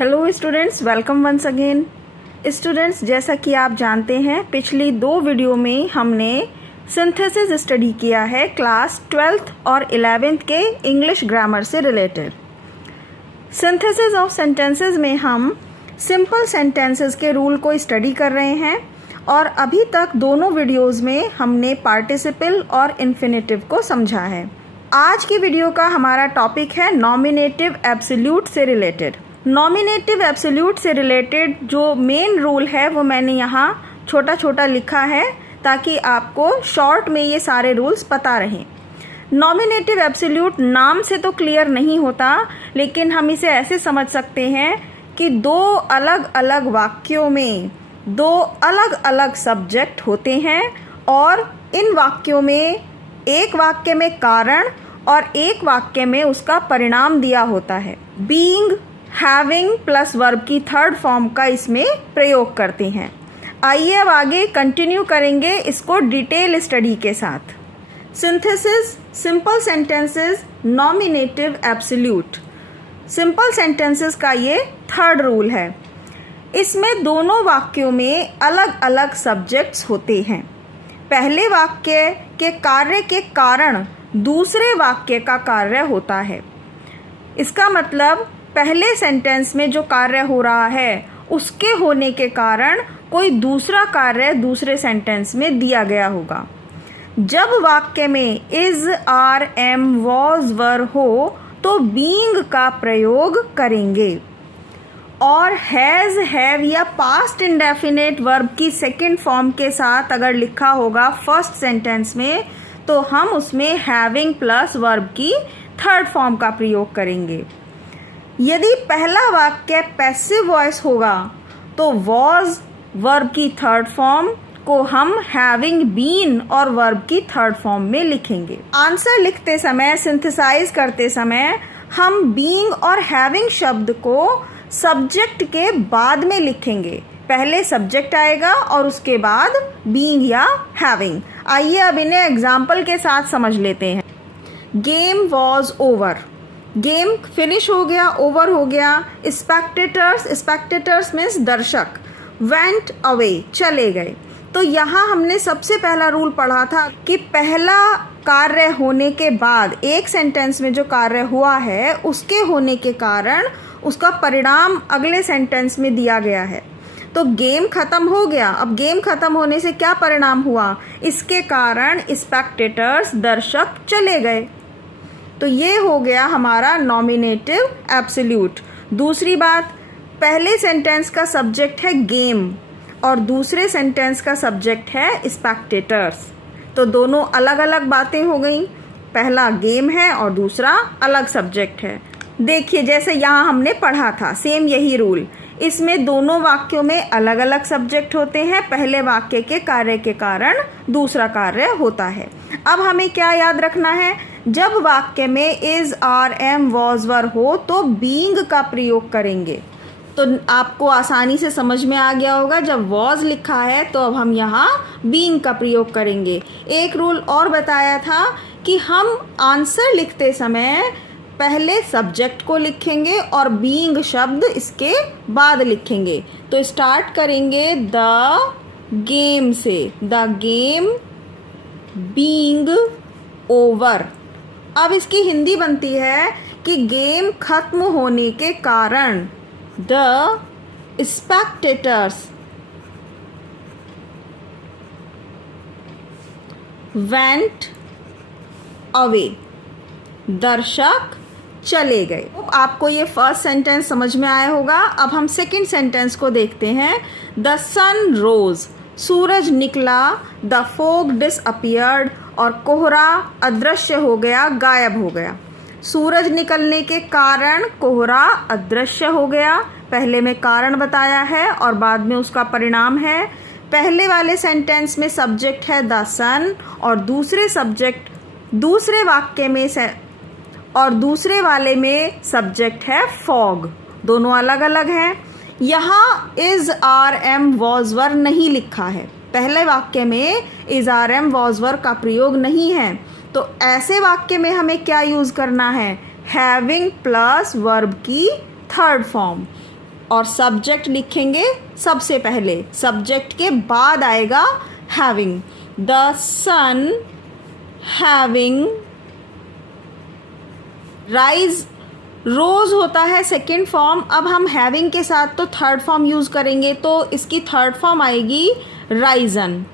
Hello students, welcome once again. Students, जैसा कि आप जानते हैं पिछली 2 वीडियो में हमने सिंथेसिस स्टडी किया है क्लास 12th और 11th के इंग्लिश ग्रामर से रिलेटेड। सिंथेसिस ऑफ सेंटेंसेस में हम सिंपल सेंटेंसेस के रूल को स्टडी कर रहे हैं और अभी तक दोनों वीडियोस में हमने पार्टिसिपल और इन्फिनेटिव को समझा है। आज की वीडियो का हमारा टॉपिक है नॉमिनेटिव एब्सोल्यूट से रिलेटेड। नॉमिनेटिव एब्सोल्यूट से रिलेटेड जो मेन रूल है वो मैंने यहाँ छोटा छोटा लिखा है ताकि आपको शॉर्ट में ये सारे रूल्स पता रहें। नॉमिनेटिव एब्सोल्यूट नाम से तो क्लियर नहीं होता, लेकिन हम इसे ऐसे समझ सकते हैं कि 2 अलग अलग वाक्यों में 2 अलग अलग सब्जेक्ट होते हैं और इन वाक्यों में एक वाक्य में कारण और एक वाक्य में उसका परिणाम दिया होता है। बीइंग, हैविंग प्लस वर्ब की थर्ड फॉर्म का इसमें प्रयोग करते हैं। आइए अब आगे कंटिन्यू करेंगे इसको डिटेल स्टडी के साथ। Synthesis, simple sentences, nominative absolute. Simple sentences का ये थर्ड रूल है। इसमें दोनों वाक्यों में अलग अलग सब्जेक्ट्स होते हैं। पहले वाक्य के कार्य के कारण दूसरे वाक्य का कार्य होता है। इसका मतलब पहले सेंटेंस में जो कार्य हो रहा है उसके होने के कारण कोई दूसरा कार्य दूसरे सेंटेंस में दिया गया होगा। जब वाक्य में इज, आर, एम, वॉज, वर हो तो बीइंग का प्रयोग करेंगे और हैज, हैव या पास्ट इंडेफिनिट वर्ब की सेकंड फॉर्म के साथ अगर लिखा होगा फर्स्ट सेंटेंस में तो हम उसमें हैविंग प्लस वर्ब की थर्ड फॉर्म का प्रयोग करेंगे। यदि पहला वाक्य पैसिव वॉइस होगा तो वॉज वर्ब की थर्ड फॉर्म को हम हैविंग बीन और वर्ब की थर्ड फॉर्म में लिखेंगे। आंसर लिखते समय, सिंथेसाइज करते समय हम बीइंग और हैविंग शब्द को सब्जेक्ट के बाद में लिखेंगे। पहले सब्जेक्ट आएगा और उसके बाद बीइंग या हैविंग। आइए अब इन्हें एग्जाम्पल के साथ समझ लेते हैं। Game was over, game finish हो गया, ओवर हो गया। स्पेक्टेटर्स, स्पेक्टेटर्स मीन्स दर्शक। वेंट अवे, चले गए। तो यहाँ हमने सबसे पहला रूल पढ़ा था कि पहला कार्य होने के बाद एक सेंटेंस में जो कार्य हुआ है उसके होने के कारण उसका परिणाम अगले सेंटेंस में दिया गया है। तो गेम खत्म हो गया। अब गेम खत्म होने से क्या परिणाम हुआ? इसके कारण स्पेक्टेटर्स, दर्शक चले गए। तो ये हो गया हमारा नॉमिनेटिव एब्सोल्यूट। दूसरी बात, पहले सेंटेंस का सब्जेक्ट है गेम और दूसरे सेंटेंस का सब्जेक्ट है स्पेक्टेटर्स। तो दोनों अलग अलग बातें हो गई। पहला गेम है और दूसरा अलग सब्जेक्ट है। देखिए जैसे यहाँ हमने पढ़ा था सेम यही रूल। इसमें दोनों वाक्यों में अलग अलग सब्जेक्ट होते हैं। पहले वाक्य के कार्य के कारण दूसरा कार्य होता है। अब हमें क्या याद रखना है? जब वाक्य में इज, आर, एम, वॉज, वर हो तो बीइंग का प्रयोग करेंगे। तो आपको आसानी से समझ में आ गया होगा, जब वॉज लिखा है तो अब हम यहाँ बीइंग का प्रयोग करेंगे। एक रूल और बताया था कि हम आंसर लिखते समय पहले सब्जेक्ट को लिखेंगे और बीइंग शब्द इसके बाद लिखेंगे। तो स्टार्ट करेंगे द गेम से, द गेम बीइंग ओवर। अब इसकी हिंदी बनती है कि गेम खत्म होने के कारण द स्पेक्टेटर्स वेंट अवे, दर्शक चले गए। आपको ये फर्स्ट सेंटेंस समझ में आया होगा। अब हम सेकंड सेंटेंस को देखते हैं। द सन रोज, सूरज निकला। द फॉग डिसअपियर्ड, और कोहरा अदृश्य हो गया, गायब हो गया। सूरज निकलने के कारण कोहरा अदृश्य हो गया। पहले में कारण बताया है और बाद में उसका परिणाम है। पहले वाले सेंटेंस में सब्जेक्ट है द सन और दूसरे वाक्य में और दूसरे वाले में सब्जेक्ट है फॉग। दोनों अलग अलग हैं। यहाँ इज, आर, एम, वॉज, वर नहीं लिखा है। पहले वाक्य में इज, आर, एम, वॉज, वर का प्रयोग नहीं है। तो ऐसे वाक्य में हमें क्या यूज करना है? हैविंग प्लस वर्ब की थर्ड फॉर्म। और सब्जेक्ट लिखेंगे सबसे पहले, सब्जेक्ट के बाद आएगा having. The sun having rise, rose होता है सेकेंड फॉर्म, अब हम हैविंग के साथ तो थर्ड फॉर्म यूज़ करेंगे, तो इसकी थर्ड फॉर्म आएगी risen.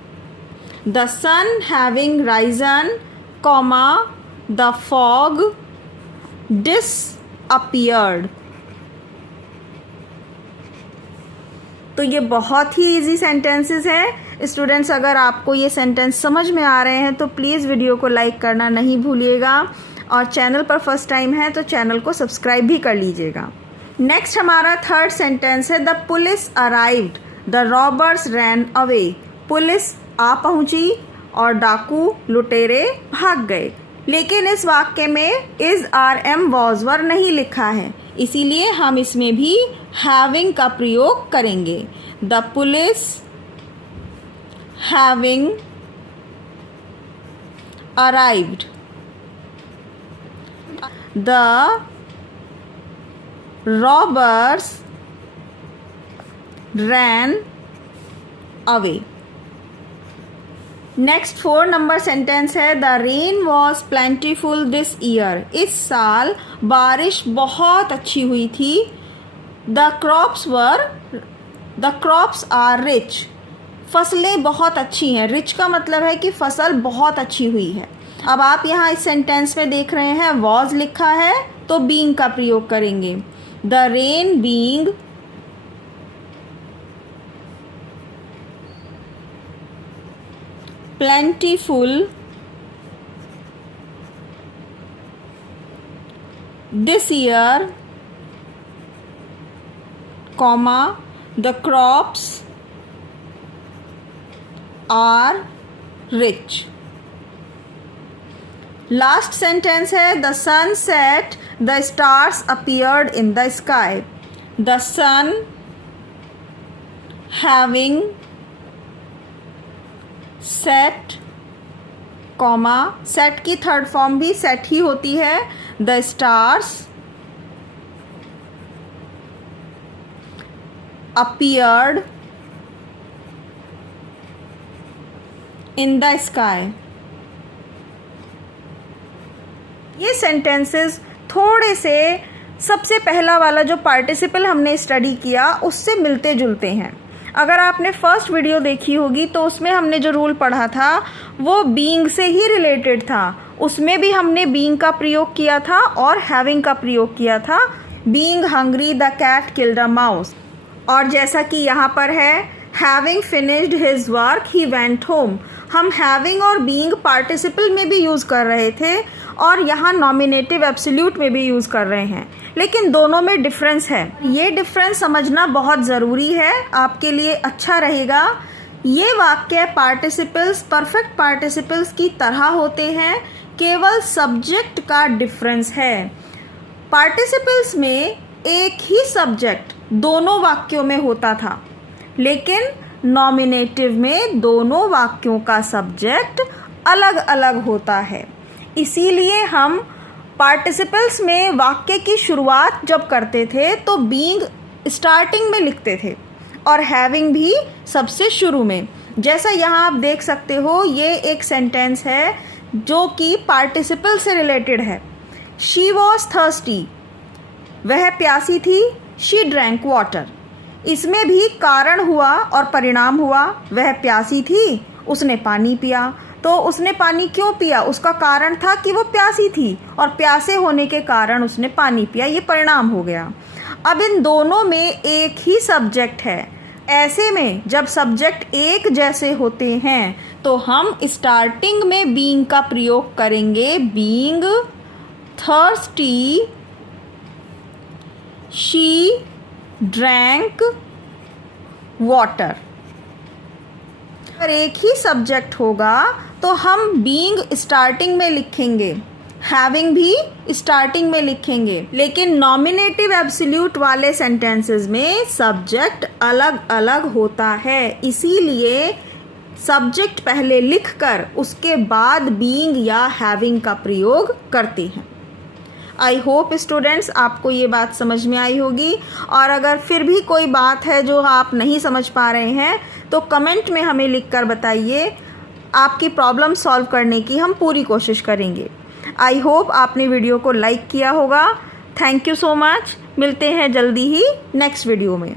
The sun having risen, comma the fog disappeared. तो ये बहुत ही इजी सेंटेंसेस हैं स्टूडेंट्स। अगर आपको ये सेंटेंस समझ में आ रहे हैं तो प्लीज़ वीडियो को लाइक करना नहीं भूलिएगा, और चैनल पर फर्स्ट टाइम है तो चैनल को सब्सक्राइब भी कर लीजिएगा। नेक्स्ट हमारा थर्ड सेंटेंस है the police arrived, the robbers ran away. Police आ पहुंची और डाकू लुटेरे भाग गए। लेकिन इस वाक्य में इज, आर, एम, वॉज, वर नहीं लिखा है, इसीलिए हम इसमें भी हैविंग का प्रयोग करेंगे। The police having arrived, the robbers ran away. Next 4 number sentence है the rain was plentiful this year. इस साल बारिश बहुत अच्छी हुई थी। द क्रॉप्स आर रिच, फसलें बहुत अच्छी हैं। रिच का मतलब है कि फसल बहुत अच्छी हुई है। अब आप यहाँ इस सेंटेंस में देख रहे हैं वॉज लिखा है तो बीइंग का प्रयोग करेंगे। The rain being plentiful this year, comma the crops are rich. Last sentence है the sun set, the stars appeared in the sky. The sun having set, comma set की थर्ड फॉर्म भी set ही होती है। The stars appeared in the sky. ये sentences थोड़े से सबसे पहला वाला जो पार्टिसिपल हमने स्टडी किया उससे मिलते जुलते हैं। अगर आपने फर्स्ट वीडियो देखी होगी तो उसमें हमने जो रूल पढ़ा था वो बीइंग से ही रिलेटेड था। उसमें भी हमने बीइंग का प्रयोग किया था और हैविंग का प्रयोग किया था। Being hungry the cat killed a mouse. और जैसा कि यहाँ पर है having finished his work he went home. हम हैविंग और बीइंग पार्टिसिपल में भी यूज़ कर रहे थे और यहाँ नॉमिनेटिव एब्सोल्यूट में भी यूज़ कर रहे हैं, लेकिन दोनों में डिफरेंस है। ये डिफरेंस समझना बहुत ज़रूरी है, आपके लिए अच्छा रहेगा। ये वाक्य पार्टिसिपल्स परफेक्ट पार्टिसिपल्स की तरह होते हैं, केवल सब्जेक्ट का डिफरेंस है। पार्टिसिपल्स में एक ही सब्जेक्ट दोनों वाक्यों में होता था, लेकिन नॉमिनेटिव में दोनों वाक्यों का सब्जेक्ट अलग अलग होता है। इसीलिए हम पार्टिसिपल्स में वाक्य की शुरुआत जब करते थे तो बीइंग स्टार्टिंग में लिखते थे और हैविंग भी सबसे शुरू में। जैसा यहाँ आप देख सकते हो, ये एक सेंटेंस है जो कि पार्टिसिपल से रिलेटेड है। शी वॉज थर्स्टी, वह प्यासी थी। शी ड्रैंक वाटर, इसमें भी कारण हुआ और परिणाम हुआ। वह प्यासी थी, उसने पानी पिया। तो उसने पानी क्यों पिया? उसका कारण था कि वो प्यासी थी और प्यासे होने के कारण उसने पानी पिया, ये परिणाम हो गया। अब इन दोनों में एक ही सब्जेक्ट है। ऐसे में जब सब्जेक्ट एक जैसे होते हैं तो हम स्टार्टिंग में बीइंग का प्रयोग करेंगे। Being thirsty she drank water. अगर एक ही सब्जेक्ट होगा तो हम बीइंग स्टार्टिंग में लिखेंगे, हैविंग भी स्टार्टिंग में लिखेंगे। लेकिन नॉमिनेटिव एब्सोल्यूट वाले सेंटेंसेस में सब्जेक्ट अलग अलग होता है, इसीलिए सब्जेक्ट पहले लिखकर उसके बाद बीइंग या हैविंग का प्रयोग करते हैं। आई होप स्टूडेंट्स आपको ये बात समझ में आई होगी, और अगर फिर भी कोई बात है जो आप नहीं समझ पा रहे हैं तो कमेंट में हमें लिखकर बताइए। आपकी प्रॉब्लम सॉल्व करने की हम पूरी कोशिश करेंगे। आई होप आपने वीडियो को लाइक किया होगा। Thank you so much. मिलते हैं जल्दी ही नेक्स्ट वीडियो में।